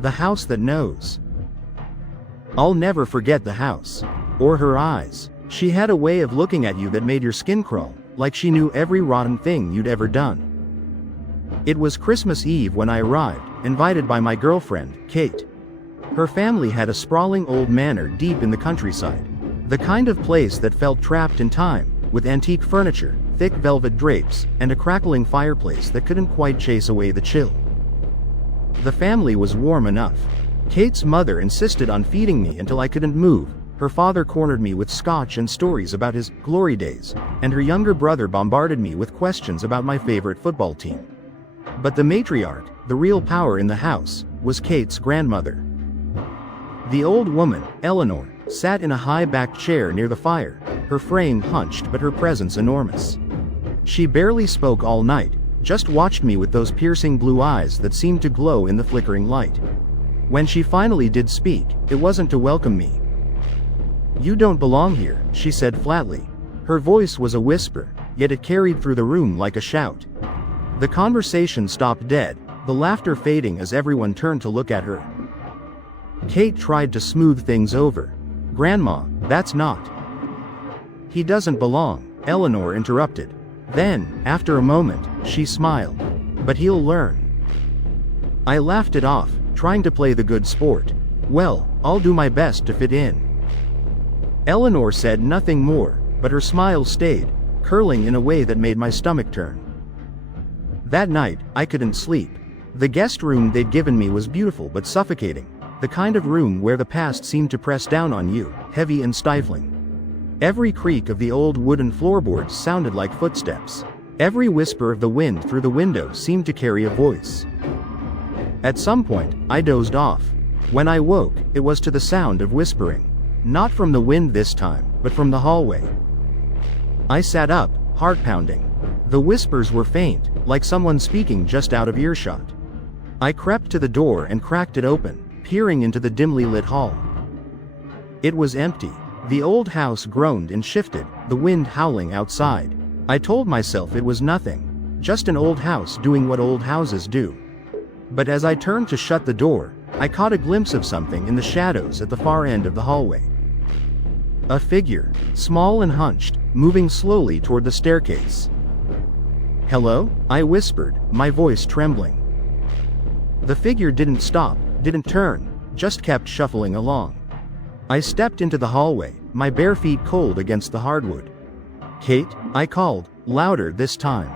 The house that knows. I'll never forget the house. Or her eyes. She had a way of looking at you that made your skin crawl, like she knew every rotten thing you'd ever done. It was Christmas Eve when I arrived, invited by my girlfriend, Kate. Her family had a sprawling old manor deep in the countryside. The kind of place that felt trapped in time, with antique furniture, thick velvet drapes, and a crackling fireplace that couldn't quite chase away the chill. The family was warm enough. Kate's mother insisted on feeding me until I couldn't move. Her father cornered me with scotch and stories about his glory days, and her younger brother bombarded me with questions about my favorite football team. But the matriarch, the real power in the house, was Kate's grandmother. The old woman, Eleanor, sat in a high-backed chair near the fire, her frame hunched but her presence enormous. She barely spoke all night, just watched me with those piercing blue eyes that seemed to glow in the flickering light. When she finally did speak, it wasn't to welcome me. "You don't belong here," she said flatly. Her voice was a whisper, yet it carried through the room like a shout. The conversation stopped dead, the laughter fading as everyone turned to look at her. Kate tried to smooth things over. "Grandma, that's not." "He doesn't belong," Eleanor interrupted. Then, after a moment, she smiled. "But he'll learn." I laughed it off, trying to play the good sport. "Well, I'll do my best to fit in." Eleanor said nothing more, but her smile stayed, curling in a way that made my stomach turn. That night, I couldn't sleep. The guest room they'd given me was beautiful but suffocating, the kind of room where the past seemed to press down on you, heavy and stifling. Every creak of the old wooden floorboards sounded like footsteps. Every whisper of the wind through the window seemed to carry a voice. At some point, I dozed off. When I woke, it was to the sound of whispering. Not from the wind this time, but from the hallway. I sat up, heart pounding. The whispers were faint, like someone speaking just out of earshot. I crept to the door and cracked it open, peering into the dimly lit hall. It was empty. The old house groaned and shifted, the wind howling outside. I told myself it was nothing, just an old house doing what old houses do. But as I turned to shut the door, I caught a glimpse of something in the shadows at the far end of the hallway. A figure, small and hunched, moving slowly toward the staircase. "Hello?" I whispered, my voice trembling. The figure didn't stop, didn't turn, just kept shuffling along. I stepped into the hallway, my bare feet cold against the hardwood. "Kate?" I called, louder this time.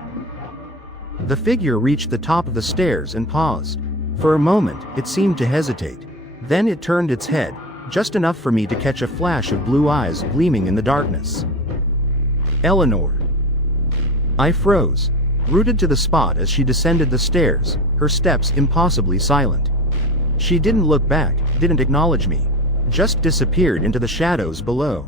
The figure reached the top of the stairs and paused. For a moment, it seemed to hesitate. Then it turned its head, just enough for me to catch a flash of blue eyes gleaming in the darkness. "Eleanor." I froze, rooted to the spot as she descended the stairs, her steps impossibly silent. She didn't look back, didn't acknowledge me, just disappeared into the shadows below.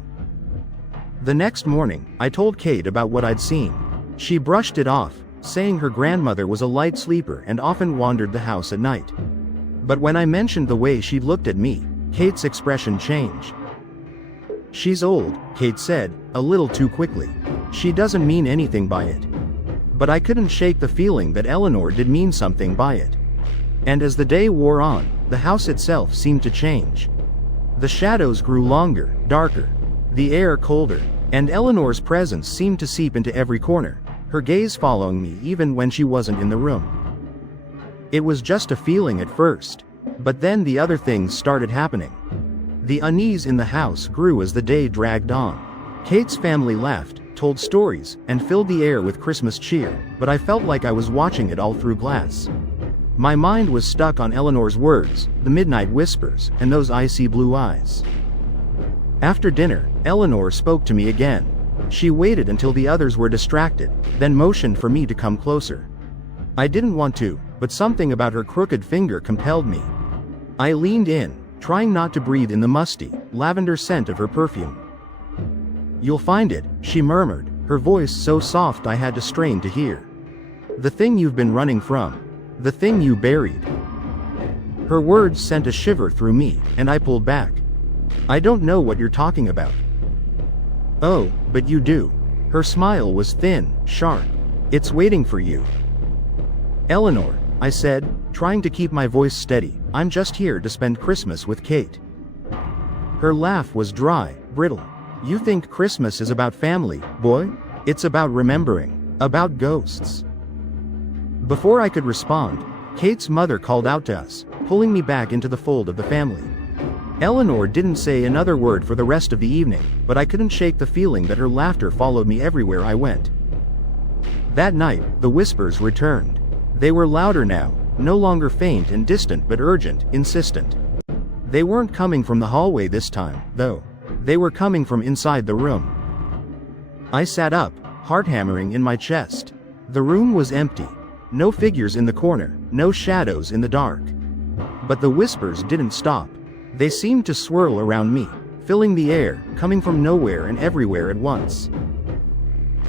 The next morning, I told Kate about what I'd seen. She brushed it off, saying her grandmother was a light sleeper and often wandered the house at night. But when I mentioned the way she'd looked at me, Kate's expression changed. "She's old," Kate said, a little too quickly. "She doesn't mean anything by it." But I couldn't shake the feeling that Eleanor did mean something by it. And as the day wore on, the house itself seemed to change. The shadows grew longer, darker, the air colder, and Eleanor's presence seemed to seep into every corner, her gaze following me even when she wasn't in the room. It was just a feeling at first, but then the other things started happening. The unease in the house grew as the day dragged on. Kate's family laughed, told stories, and filled the air with Christmas cheer, but I felt like I was watching it all through glass. My mind was stuck on Eleanor's words, the midnight whispers, and those icy blue eyes. After dinner, Eleanor spoke to me again. She waited until the others were distracted, then motioned for me to come closer. I didn't want to, but something about her crooked finger compelled me. I leaned in, trying not to breathe in the musty, lavender scent of her perfume. "You'll find it," she murmured, her voice so soft I had to strain to hear. "The thing you've been running from. The thing you buried." Her words sent a shiver through me, and I pulled back. "I don't know what you're talking about." "Oh, but you do." Her smile was thin, sharp. "It's waiting for you." "Eleanor, I said, trying to keep my voice steady. I'm just here to spend Christmas with Kate. Her laugh was dry, brittle. You think Christmas is about family, boy? It's about remembering, about ghosts. Before I could respond, Kate's mother called out to us, pulling me back into the fold of the family. Eleanor didn't say another word for the rest of the evening, but I couldn't shake the feeling that her laughter followed me everywhere I went. That night, the whispers returned. They were louder now, no longer faint and distant but urgent, insistent. They weren't coming from the hallway this time, though. They were coming from inside the room. I sat up, heart hammering in my chest. The room was empty. No figures in the corner, no shadows in the dark. But the whispers didn't stop. They seemed to swirl around me, filling the air, coming from nowhere and everywhere at once.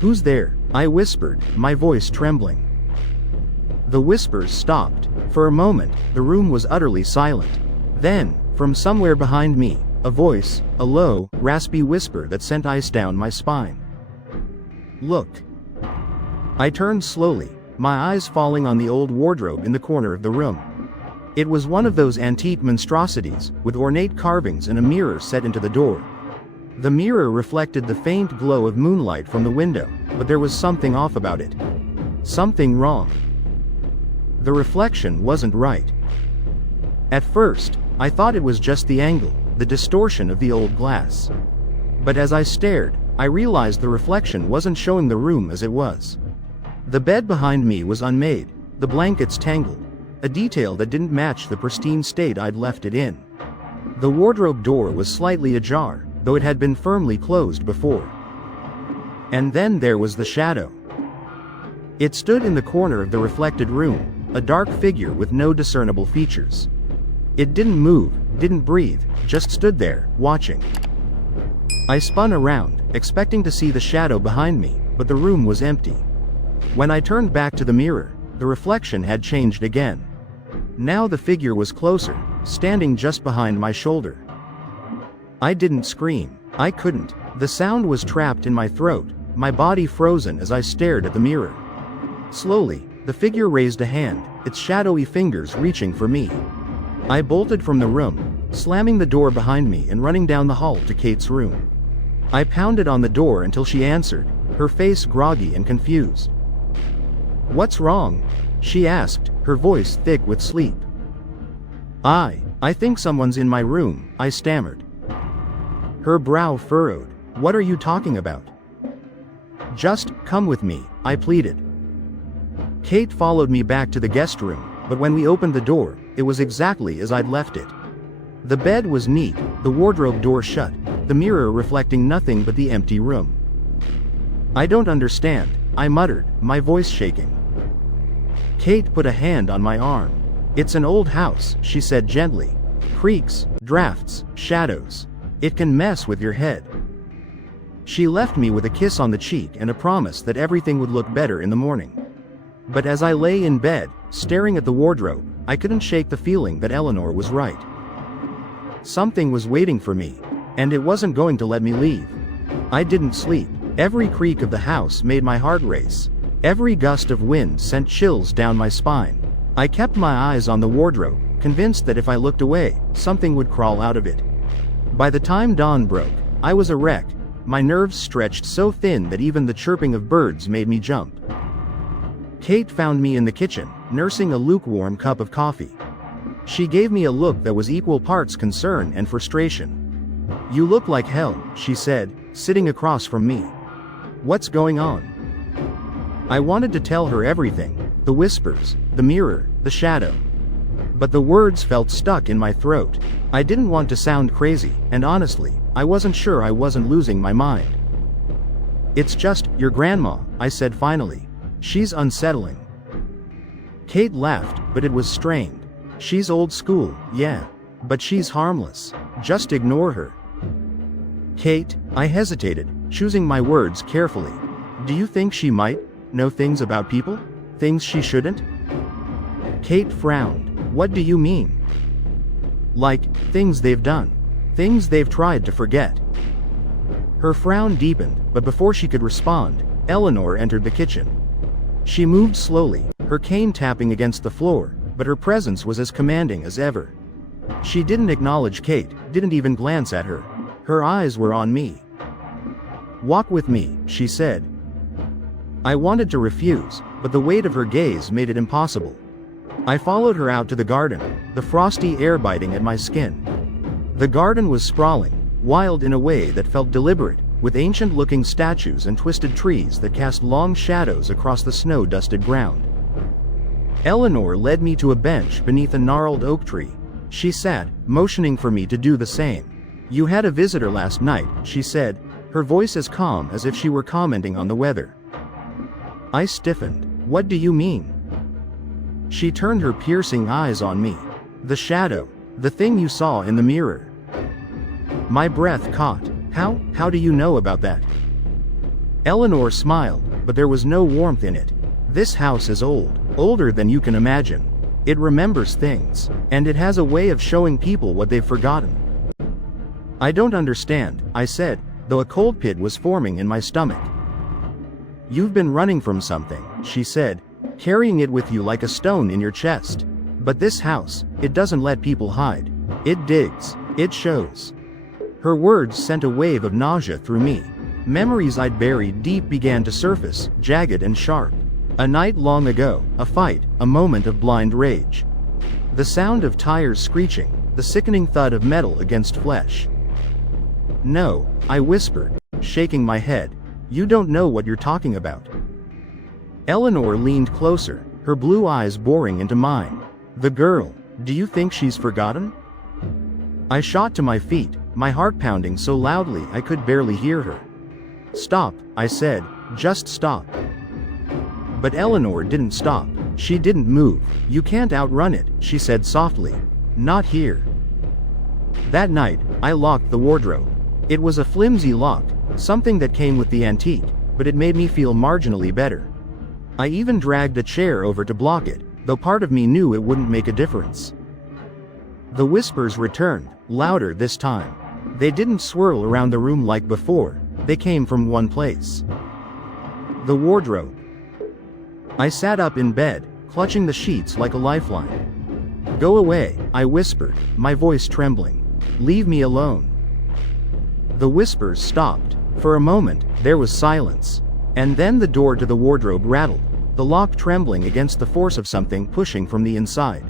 Who's there? I whispered, my voice trembling. The whispers stopped. For a moment, the room was utterly silent. Then, from somewhere behind me, a voice, a low, raspy whisper that sent ice down my spine. Look. I turned slowly, my eyes falling on the old wardrobe in the corner of the room. It was one of those antique monstrosities, with ornate carvings and a mirror set into the door. The mirror reflected the faint glow of moonlight from the window, but there was something off about it. Something wrong. The reflection wasn't right. At first, I thought it was just the angle, the distortion of the old glass. But as I stared, I realized the reflection wasn't showing the room as it was. The bed behind me was unmade, the blankets tangled, a detail that didn't match the pristine state I'd left it in. The wardrobe door was slightly ajar, though it had been firmly closed before. And then there was the shadow. It stood in the corner of the reflected room, a dark figure with no discernible features. It didn't move, didn't breathe, just stood there, watching. I spun around, expecting to see the shadow behind me, but the room was empty. When I turned back to the mirror, the reflection had changed again. Now the figure was closer, standing just behind my shoulder. I didn't scream. I couldn't. The sound was trapped in my throat, my body frozen as I stared at the mirror. Slowly, the figure raised a hand, its shadowy fingers reaching for me. I bolted from the room, slamming the door behind me and running down the hall to Kate's room. I pounded on the door until she answered, her face groggy and confused. "What's wrong?" she asked, her voice thick with sleep. I think someone's in my room," I stammered. Her brow furrowed. "What are you talking about?" "Just come with me," I pleaded. Kate followed me back to the guest room, but when we opened the door, it was exactly as I'd left it. The bed was neat, the wardrobe door shut, the mirror reflecting nothing but the empty room. "I don't understand," I muttered, my voice shaking. Kate put a hand on my arm. "It's an old house," she said gently. "Creaks, drafts, shadows. It can mess with your head." She left me with a kiss on the cheek and a promise that everything would look better in the morning. But as I lay in bed, staring at the wardrobe, I couldn't shake the feeling that Eleanor was right. Something was waiting for me, and it wasn't going to let me leave. I didn't sleep. Every creak of the house made my heart race. Every gust of wind sent chills down my spine. I kept my eyes on the wardrobe, convinced that if I looked away, something would crawl out of it. By the time dawn broke, I was a wreck, my nerves stretched so thin that even the chirping of birds made me jump. Kate found me in the kitchen, nursing a lukewarm cup of coffee. She gave me a look that was equal parts concern and frustration. "You look like hell," she said, sitting across from me. "What's going on?" I wanted to tell her everything, the whispers, the mirror, the shadow. But the words felt stuck in my throat. I didn't want to sound crazy, and honestly, I wasn't sure I wasn't losing my mind. "It's just, your grandma," I said finally. "She's unsettling." Kate laughed, but it was strained. "She's old school, yeah. But she's harmless. Just ignore her." "Kate," I hesitated, choosing my words carefully. "Do you think she might know things about people? Things she shouldn't?" Kate frowned. "What do you mean?" "Like, things they've done. Things they've tried to forget." Her frown deepened, but before she could respond, Eleanor entered the kitchen. She moved slowly, her cane tapping against the floor, but her presence was as commanding as ever. She didn't acknowledge Kate, didn't even glance at her. Her eyes were on me. "Walk with me," she said. I wanted to refuse, but the weight of her gaze made it impossible. I followed her out to the garden, the frosty air biting at my skin. The garden was sprawling, wild in a way that felt deliberate, with ancient-looking statues and twisted trees that cast long shadows across the snow-dusted ground. Eleanor led me to a bench beneath a gnarled oak tree. She sat, motioning for me to do the same. "You had a visitor last night," she said, her voice as calm as if she were commenting on the weather. I stiffened. "What do you mean?" She turned her piercing eyes on me. "The shadow. The thing you saw in the mirror." My breath caught. How do you know about that?" Eleanor smiled, but there was no warmth in it. "This house is old, older than you can imagine. It remembers things, and it has a way of showing people what they've forgotten." "I don't understand," I said, though a cold pit was forming in my stomach. "You've been running from something," she said, "carrying it with you like a stone in your chest. But this house, it doesn't let people hide. It digs. It shows." Her words sent a wave of nausea through me. Memories I'd buried deep began to surface, jagged and sharp. A night long ago, a fight, a moment of blind rage. The sound of tires screeching, the sickening thud of metal against flesh. "No," I whispered, shaking my head. "You don't know what you're talking about." Eleanor leaned closer, her blue eyes boring into mine. "The girl, do you think she's forgotten?" I shot to my feet, my heart pounding so loudly I could barely hear her. "Stop," I said, "just stop." But Eleanor didn't stop. She didn't move. "You can't outrun it," she said softly. "Not here." That night, I locked the wardrobe. It was a flimsy lock, something that came with the antique, but it made me feel marginally better. I even dragged a chair over to block it, though part of me knew it wouldn't make a difference. The whispers returned, louder this time. They didn't swirl around the room like before, they came from one place. The wardrobe. I sat up in bed, clutching the sheets like a lifeline. "Go away," I whispered, my voice trembling. "Leave me alone." The whispers stopped. For a moment, there was silence. And then the door to the wardrobe rattled, the lock trembling against the force of something pushing from the inside.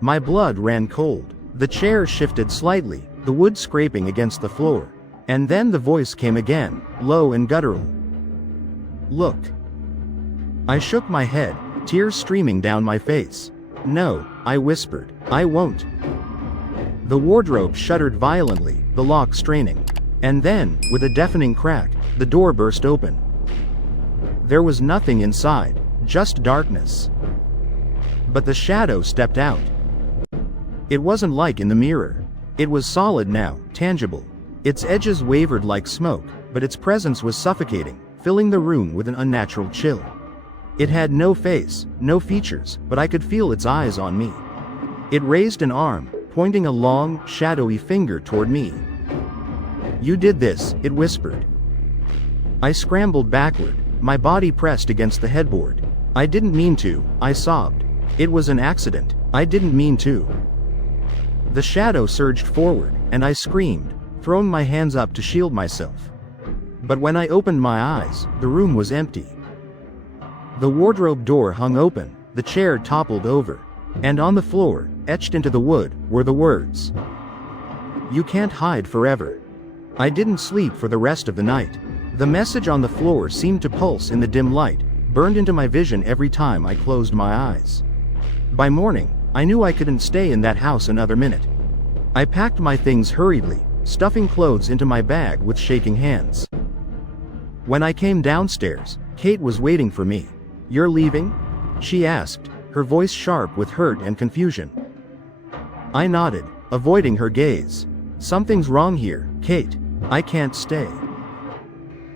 My blood ran cold. The chair shifted slightly, the wood scraping against the floor. And then the voice came again, low and guttural. "Look." I shook my head, tears streaming down my face. "No," I whispered, "I won't." The wardrobe shuddered violently, the lock straining. And then, with a deafening crack, the door burst open. There was nothing inside, just darkness. But the shadow stepped out. It wasn't like in the mirror. It was solid now, tangible. Its edges wavered like smoke, but its presence was suffocating, filling the room with an unnatural chill. It had no face, no features, but I could feel its eyes on me. It raised an arm, pointing a long, shadowy finger toward me. "You did this," it whispered. I scrambled backward, my body pressed against the headboard. "I didn't mean to," I sobbed. "It was an accident. I didn't mean to." The shadow surged forward, and I screamed, throwing my hands up to shield myself. But when I opened my eyes, the room was empty. The wardrobe door hung open, the chair toppled over. And on the floor, etched into the wood, were the words, "You can't hide forever." I didn't sleep for the rest of the night. The message on the floor seemed to pulse in the dim light, burned into my vision every time I closed my eyes. By morning, I knew I couldn't stay in that house another minute. I packed my things hurriedly, stuffing clothes into my bag with shaking hands. When I came downstairs, Kate was waiting for me. "You're leaving?" she asked, her voice sharp with hurt and confusion. I nodded, avoiding her gaze. "Something's wrong here, Kate. I can't stay."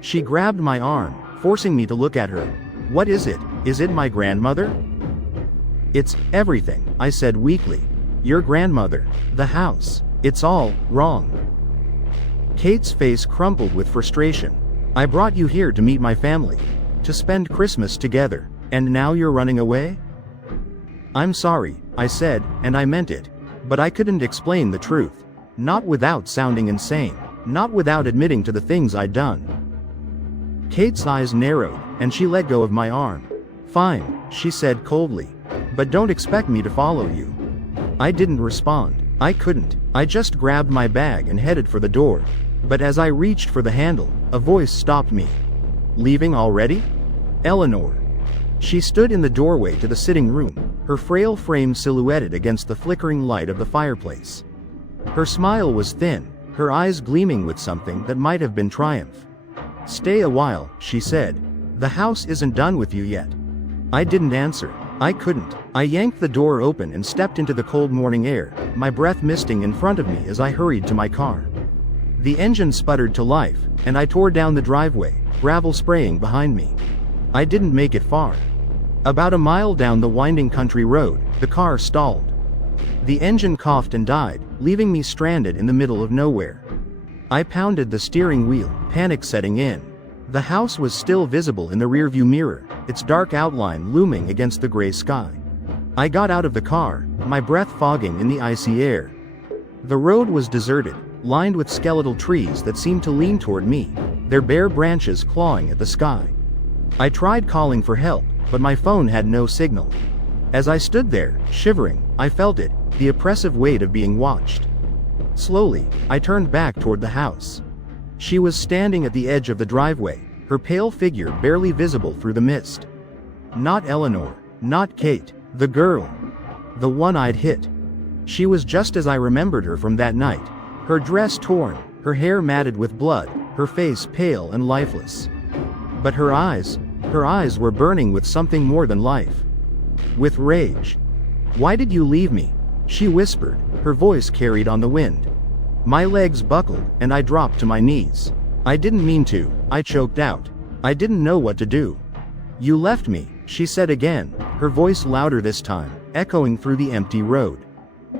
She grabbed my arm, forcing me to look at her. "What is it? Is it my grandmother?" "It's everything," I said weakly. "Your grandmother, the house, it's all wrong." Kate's face crumpled with frustration. "I brought you here to meet my family, to spend Christmas together. And now you're running away? I'm sorry, I said, and I meant it. But I couldn't explain the truth. Not without sounding insane. Not without admitting to the things I'd done. Kate's eyes narrowed, and she let go of my arm. Fine, she said coldly. But don't expect me to follow you. I didn't respond. I couldn't. I just grabbed my bag and headed for the door. But as I reached for the handle, a voice stopped me. Leaving already? Eleanor. She stood in the doorway to the sitting room, her frail frame silhouetted against the flickering light of the fireplace. Her smile was thin, her eyes gleaming with something that might have been triumph. Stay a while, she said. The house isn't done with you yet. I didn't answer. I couldn't. I yanked the door open and stepped into the cold morning air, my breath misting in front of me as I hurried to my car. The engine sputtered to life, and I tore down the driveway, gravel spraying behind me. I didn't make it far. About a mile down the winding country road, the car stalled. The engine coughed and died, leaving me stranded in the middle of nowhere. I pounded the steering wheel, panic setting in. The house was still visible in the rearview mirror, its dark outline looming against the gray sky. I got out of the car, my breath fogging in the icy air. The road was deserted, lined with skeletal trees that seemed to lean toward me, their bare branches clawing at the sky. I tried calling for help, but my phone had no signal. As I stood there, shivering, I felt it, the oppressive weight of being watched. Slowly, I turned back toward the house. She was standing at the edge of the driveway, her pale figure barely visible through the mist. Not Eleanor, not Kate, the girl. The one I'd hit. She was just as I remembered her from that night. Her dress torn, her hair matted with blood, her face pale and lifeless. But her eyes were burning with something more than life. With rage. Why did you leave me? She whispered, her voice carried on the wind. My legs buckled, and I dropped to my knees. I didn't mean to, I choked out. I didn't know what to do. You left me, she said again, her voice louder this time, echoing through the empty road.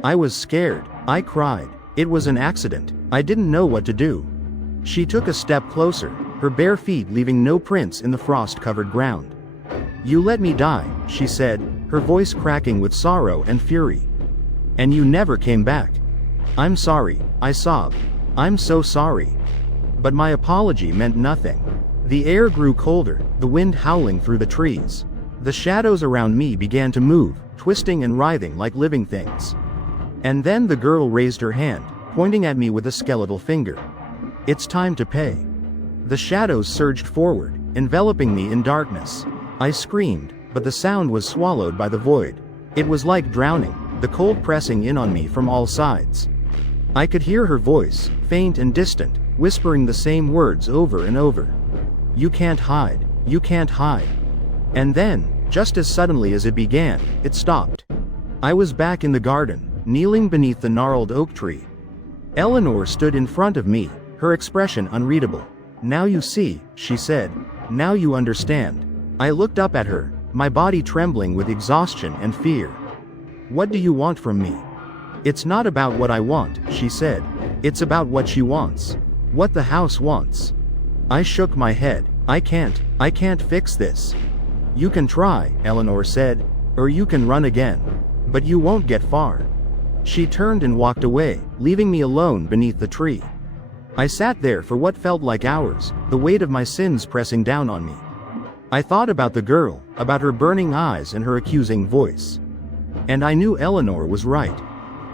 I was scared, I cried. It was an accident, I didn't know what to do. She took a step closer, her bare feet leaving no prints in the frost-covered ground. You let me die, she said, her voice cracking with sorrow and fury. And you never came back. I'm sorry, I sobbed. I'm so sorry. But my apology meant nothing. The air grew colder, the wind howling through the trees. The shadows around me began to move, twisting and writhing like living things. And then the girl raised her hand, pointing at me with a skeletal finger. It's time to pay. The shadows surged forward, enveloping me in darkness. I screamed, but the sound was swallowed by the void. It was like drowning, the cold pressing in on me from all sides. I could hear her voice, faint and distant, whispering the same words over and over. You can't hide, you can't hide. And then, just as suddenly as it began, it stopped. I was back in the garden, kneeling beneath the gnarled oak tree. Eleanor stood in front of me, her expression unreadable. Now you see, she said. Now you understand. I looked up at her, my body trembling with exhaustion and fear. What do you want from me? It's not about what I want, she said. It's about what she wants. What the house wants. I shook my head. I can't fix this. You can try, Eleanor said, or you can run again. But you won't get far. She turned and walked away, leaving me alone beneath the tree. I sat there for what felt like hours, the weight of my sins pressing down on me. I thought about the girl, about her burning eyes and her accusing voice. And I knew Eleanor was right.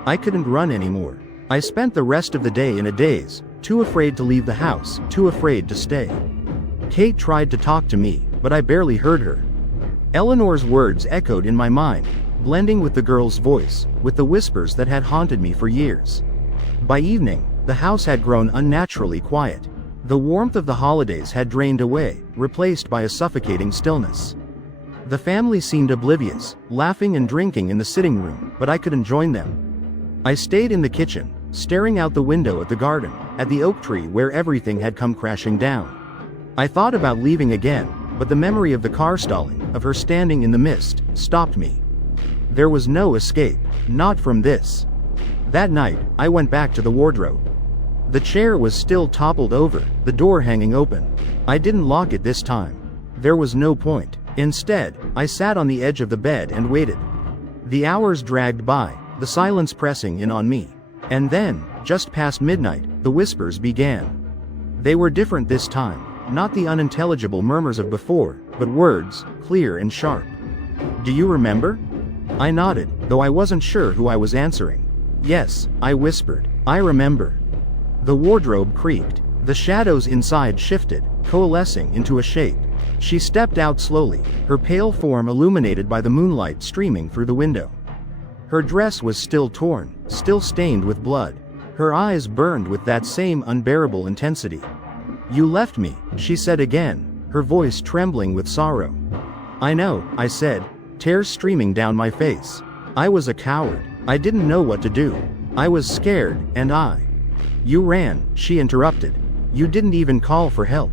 I couldn't run anymore. I spent the rest of the day in a daze, too afraid to leave the house, too afraid to stay. Kate tried to talk to me, but I barely heard her. Eleanor's words echoed in my mind, blending with the girl's voice, with the whispers that had haunted me for years. By evening, the house had grown unnaturally quiet. The warmth of the holidays had drained away, replaced by a suffocating stillness. The family seemed oblivious, laughing and drinking in the sitting room, but I couldn't join them. I stayed in the kitchen, staring out the window at the garden, at the oak tree where everything had come crashing down. I thought about leaving again, but the memory of the car stalling, of her standing in the mist, stopped me. There was no escape, not from this. That night, I went back to the wardrobe. The chair was still toppled over, the door hanging open. I didn't lock it this time. There was no point. Instead, I sat on the edge of the bed and waited. The hours dragged by, the silence pressing in on me. And then, just past midnight, the whispers began. They were different this time, not the unintelligible murmurs of before, but words, clear and sharp. "Do you remember?" I nodded, though I wasn't sure who I was answering. "Yes," I whispered, "I remember." The wardrobe creaked. The shadows inside shifted, coalescing into a shape. She stepped out slowly, her pale form illuminated by the moonlight streaming through the window. Her dress was still torn, still stained with blood. Her eyes burned with that same unbearable intensity. "You left me," she said again, her voice trembling with sorrow. "I know," I said, tears streaming down my face. "I was a coward. I didn't know what to do. I was scared, and You ran," she interrupted. "You didn't even call for help."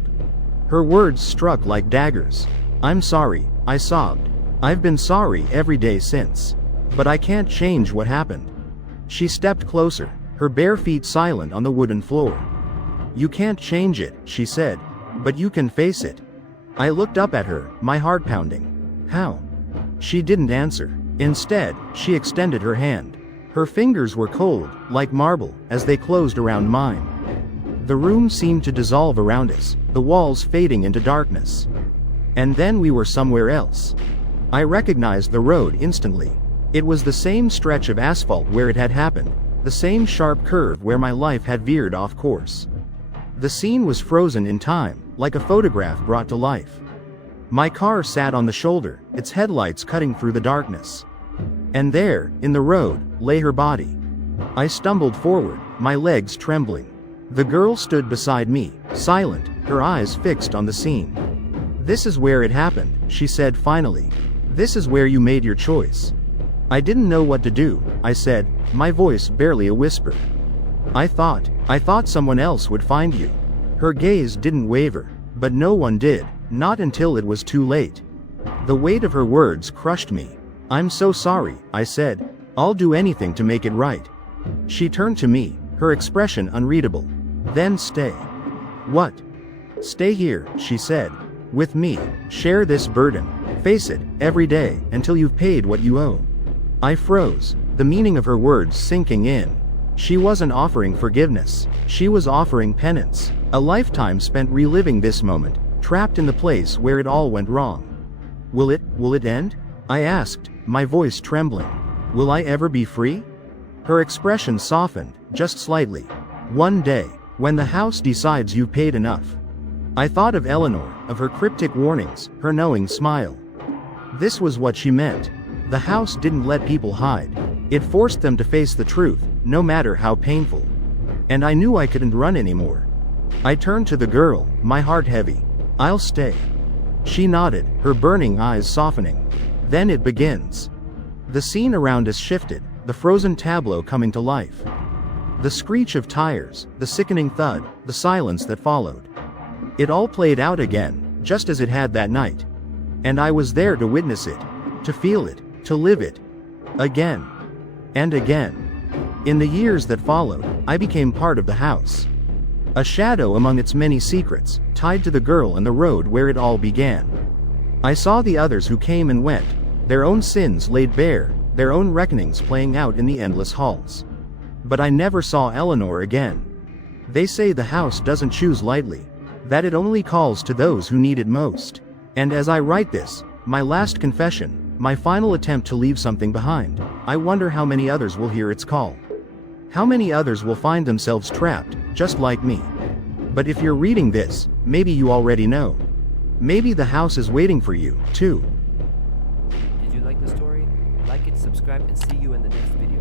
Her words struck like daggers. "I'm sorry," I sobbed. "I've been sorry every day since. But I can't change what happened." She stepped closer, her bare feet silent on the wooden floor. "You can't change it," she said, "but you can face it." I looked up at her, my heart pounding. "How?" She didn't answer. Instead, she extended her hand. Her fingers were cold, like marble, as they closed around mine. The room seemed to dissolve around us, the walls fading into darkness. And then we were somewhere else. I recognized the road instantly. It was the same stretch of asphalt where it had happened, the same sharp curve where my life had veered off course. The scene was frozen in time, like a photograph brought to life. My car sat on the shoulder, its headlights cutting through the darkness. And there, in the road, lay her body. I stumbled forward, my legs trembling. The girl stood beside me, silent, her eyes fixed on the scene. "This is where it happened," she said finally. "This is where you made your choice." I didn't know what to do, I said, my voice barely a whisper. I thought someone else would find you." Her gaze didn't waver, but no one did, not until it was too late. The weight of her words crushed me. "I'm so sorry," I said. "I'll do anything to make it right." She turned to me, her expression unreadable. "Then stay." "What?" "Stay here," she said. "With me, share this burden, face it, every day, until you've paid what you owe." I froze, the meaning of her words sinking in. She wasn't offering forgiveness, she was offering penance, a lifetime spent reliving this moment, trapped in the place where it all went wrong. Will it end?" I asked, my voice trembling. "Will I ever be free?" Her expression softened, just slightly. "One day, when the house decides you've paid enough." I thought of Eleanor, of her cryptic warnings, her knowing smile. This was what she meant. The house didn't let people hide. It forced them to face the truth, no matter how painful. And I knew I couldn't run anymore. I turned to the girl, my heart heavy. "I'll stay." She nodded, her burning eyes softening. "Then it begins." The scene around us shifted, the frozen tableau coming to life. The screech of tires, the sickening thud, the silence that followed. It all played out again, just as it had that night. And I was there to witness it, to feel it, to live it. Again. And again. In the years that followed, I became part of the house. A shadow among its many secrets, tied to the girl and the road where it all began. I saw the others who came and went, their own sins laid bare, their own reckonings playing out in the endless halls. But I never saw Eleanor again. They say the house doesn't choose lightly, that it only calls to those who need it most. And as I write this, my last confession, my final attempt to leave something behind, I wonder how many others will hear its call. How many others will find themselves trapped, just like me. But if you're reading this, maybe you already know. Maybe the house is waiting for you, too. Did you like the story? Like it, subscribe, and see you in the next video.